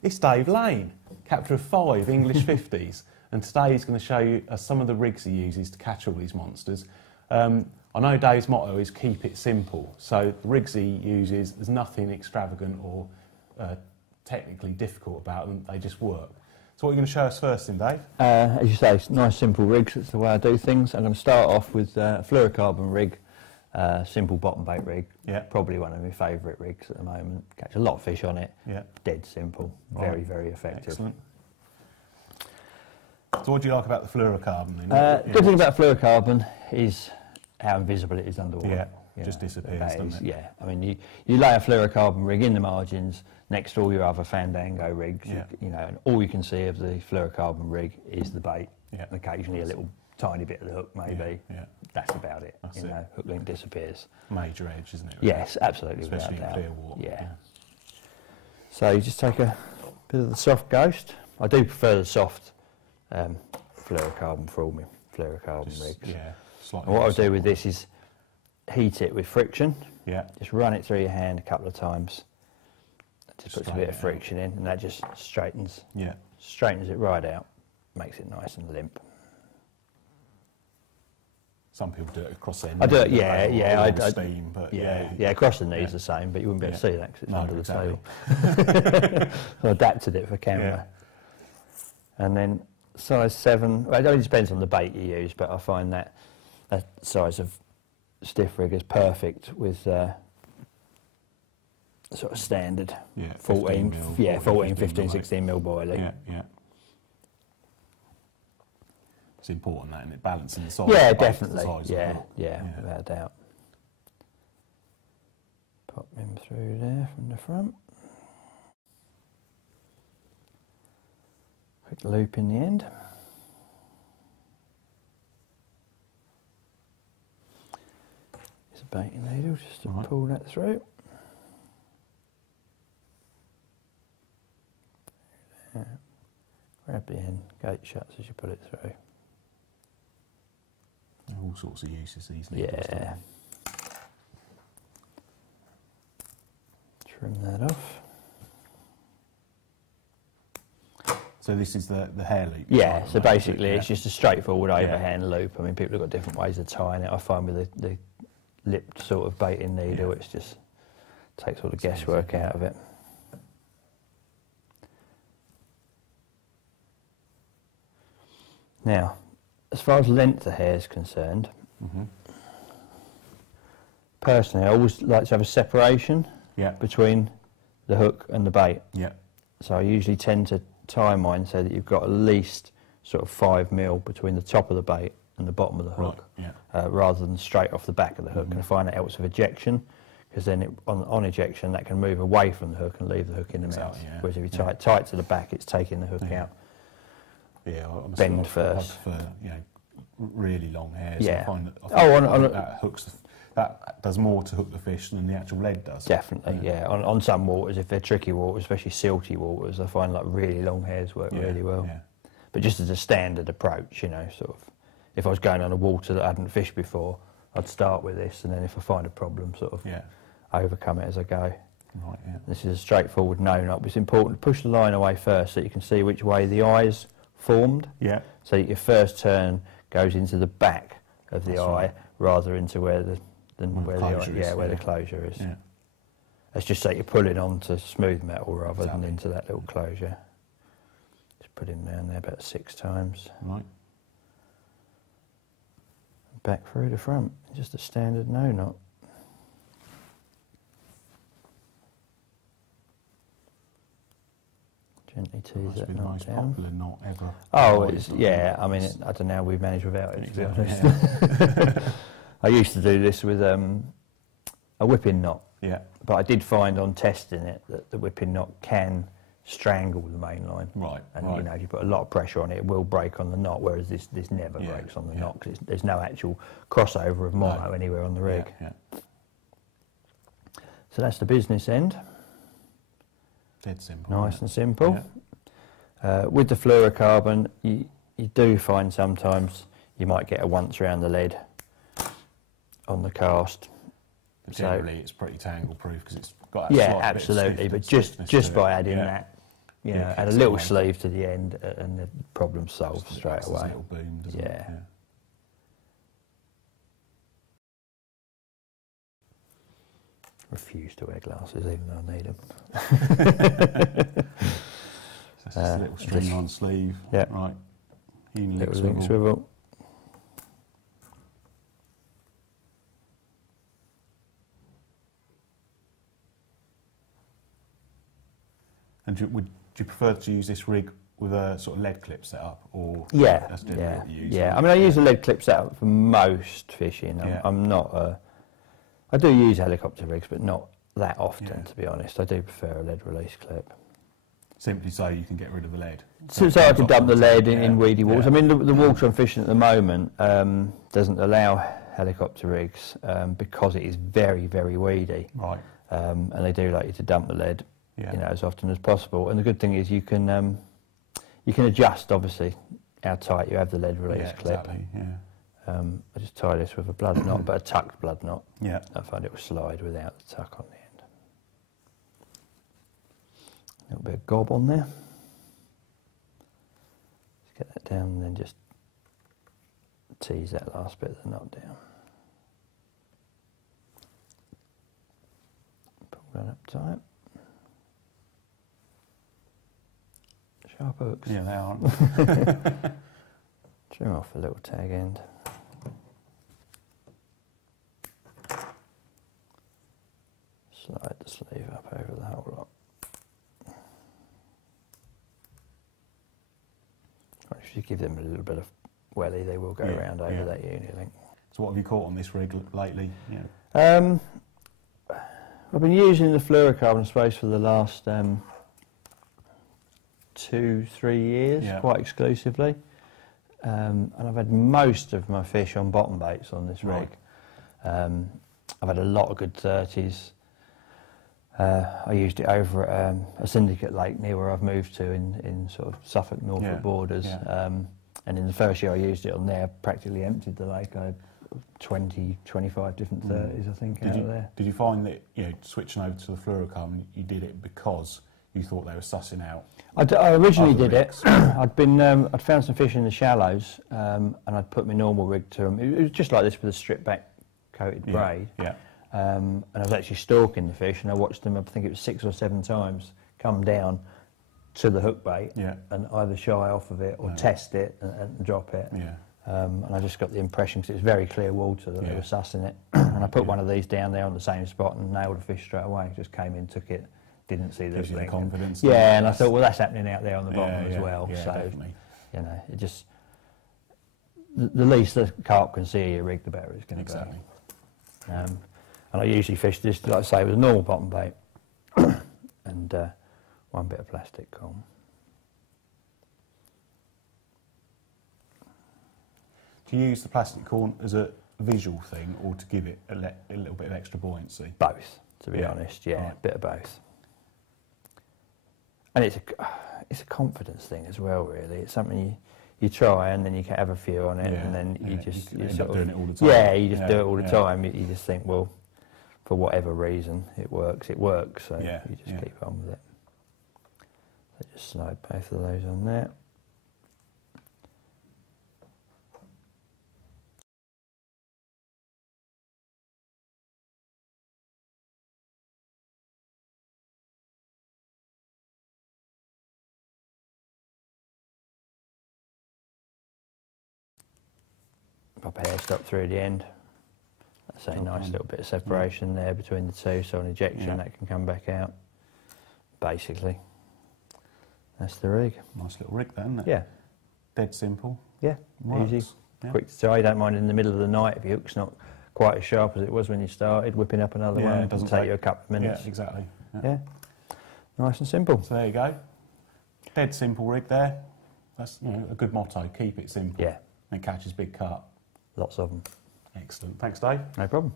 It's Dave Lane, captain of 5 English 50s, and today he's going to show you some of the rigs he uses to catch all these monsters. I know Dave's motto is keep it simple, so the rigs he uses, there's nothing extravagant or technically difficult about them, they just work. So what are you going to show us first then, Dave? As you say, nice simple rigs, that's the way I do things. I'm going to start off with a fluorocarbon rig, simple bottom bait rig, probably one of my favourite rigs at the moment. Catch a lot of fish on it, dead simple, very, very effective. Excellent. So what do you like about the fluorocarbon then? Good thing about fluorocarbon is how invisible it is underwater. Yeah, just disappears, doesn't it? Yeah, I mean, you lay a fluorocarbon rig in the margins next to all your other Fandango rigs, you know, and all you can see of the fluorocarbon rig is the bait, and occasionally a little tiny bit of the hook maybe. That's about it. That's you know, hook link disappears. Major edge, isn't it? Really? Yes, absolutely. Especially in clear water. Yeah. So you just take a bit of the soft ghost. I do prefer the soft fluorocarbon for all my fluorocarbon rigs. Yeah. And what I'll do with this is heat it with friction. Yeah. Just run it through your hand a couple of times. Just puts a bit of friction in, and that just straightens. Yeah. Straightens it right out, makes it nice and limp. Some people do it across their knees. I do it, yeah. Steam, but yeah, across the knees the same, but you wouldn't be able to see that because it's under the tail. So I adapted it for camera. And then size 7, well, it only depends on the bait you use, but I find that size of stiff rig is perfect with sort of standard 14, 15, 16 mil boilie. Yeah. It's important that, isn't it? Balancing the size. Yeah, definitely. Yeah, without a doubt. Pop him through there from the front. Quick loop in the end. There's a baiting needle just to pull that through. Grab the end, gate shuts as you put it through. All sorts of uses these needles. Yeah. Trim that off. So this is the hair loop? Yeah, so basically it's just a straightforward overhand loop. I mean, people have got different ways of tying it. I find with the lipped sort of baiting needle, it's just takes all the guesswork out of it. Now, as far as length of hair is concerned, personally I always like to have a separation between the hook and the bait. So I usually tend to tie mine so that you've got at least sort of 5 mil between the top of the bait and the bottom of the hook, rather than straight off the back of the hook. And I find that helps with ejection, because then on ejection that can move away from the hook and leave the hook in the mouth. Whereas if you tie it tight to the back, it's taking the hook out. Bend first. I prefer, really long hairs. Yeah. I find that, that does more to hook the fish than the actual lead does. Definitely, on some waters, if they're tricky waters, especially silty waters, I find like really long hairs work really well. But just as a standard approach, sort of, if I was going on a water that I hadn't fished before, I'd start with this, and then if I find a problem, sort of overcome it as I go. Right, This is a straightforward no-knock. It's important to push the line away first so you can see which way the eye's formed. So that your first turn goes into the back of the eye rather into where the closure is. It's just so you're pulling onto smooth metal rather than into that little closure. Just put him down there about 6 times. Right. Back through the front. Just a standard no-knot. Gently tease that knot down. Popular knot ever. Oh, it's, I mean, I don't know how we've managed without it, to be honest. I used to do this with a whipping knot. But I did find on testing it that the whipping knot can strangle the main line. And if you put a lot of pressure on it, it will break on the knot, whereas this never breaks on the knot, because there's no actual crossover of mono anywhere on the rig. So that's the business end. Dead simple. Nice and simple. With the fluorocarbon, you do find sometimes you might get a once around the lead on the cast. But generally, it's pretty tangle proof because it's got that absolutely. But just by adding that you know, and a little sleeve to the end, and the problem's solved straight away. A little boom, doesn't it? Yeah. Refuse to wear glasses even though I need them. So it's just a little string-on sleeve. Yeah. Right. Little link swivel. And would you prefer to use this rig with a sort of lead clip setup, or yeah, that's what you use? I mean, I use a lead clip setup for most fishing. I'm not a. I do use helicopter rigs, but not that often, to be honest. I do prefer a lead release clip. Simply so you can get rid of the lead. So I can dump the lead in weedy waters. I mean, the water I'm fishing at the moment doesn't allow helicopter rigs because it is very, very weedy. Right. And they do like you to dump the lead, you know, as often as possible. And the good thing is you can adjust, obviously, how tight you have the lead release clip. Exactly, yeah. I just tie this with a blood knot, but a tucked blood knot. Yeah. I find it will slide without the tuck on the end. A little bit of gob on there. Just get that down and then just tease that last bit of the knot down. Pull that up tight. Sharp hooks. Yeah, they aren't. Trim off a little tag end. Slide the sleeve up over the whole lot. If you give them a little bit of welly, they will go around over that uni-link. So what have you caught on this rig lately? I've been using the fluorocarbon space for the last 2-3 years, quite exclusively. And I've had most of my fish on bottom baits on this rig. I've had a lot of good 30s. I used it over at a syndicate lake near where I've moved to in sort of Suffolk, Norfolk borders. And in the first year I used it on there, practically emptied the lake. I had 20, 25 different 30s, I think, out there. Did you find that, switching over to the fluorocarbon, you did it because you thought they were sussing out? I originally did it. I'd found some fish in the shallows, and I'd put my normal rig to them. It was just like this with a strip back coated braid. And I was actually stalking the fish, and I watched them, I think it was 6 or 7 times, come down to the hook bait and either shy off of it or test it and drop it. And I just got the impression, because it was very clear water, that they were sussing it. And I put one of these down there on the same spot and nailed a fish straight away. Just came in, took it, didn't see the link. Confidence. And I thought, well, that's happening out there on the bottom as well. So, definitely. You know, it just, the least the carp can see your rig, the better it's going to go. And I usually fish this, like I say, with a normal bottom bait and one bit of plastic comb. Do you use the plastic corn as a visual thing, or to give it a little bit of extra buoyancy? Both, to be honest, a bit of both. And it's a confidence thing as well, really. It's something you try, and then you can have a few on it, and then you just you end up doing it all the time. Yeah, you just do it all the time. You just think, well, for whatever reason, it works. So you just keep on with it. So just slide both of those on there. Pop a hair stop through the end. That's a nice little bit of separation there between the two, so an ejection that can come back out. Basically, that's the rig. Nice little rig then, isn't it? Yeah. Dead simple. Yeah, easy, quick to tie. You don't mind in the middle of the night if your hook's not quite as sharp as it was when you started, whipping up another one. It doesn't take you a couple of minutes. Yeah, exactly. Yeah. Nice and simple. So there you go. Dead simple rig there. That's a good motto. Keep it simple. Yeah. And it catches big carp. Lots of them. Excellent. Thanks, Dave. No problem.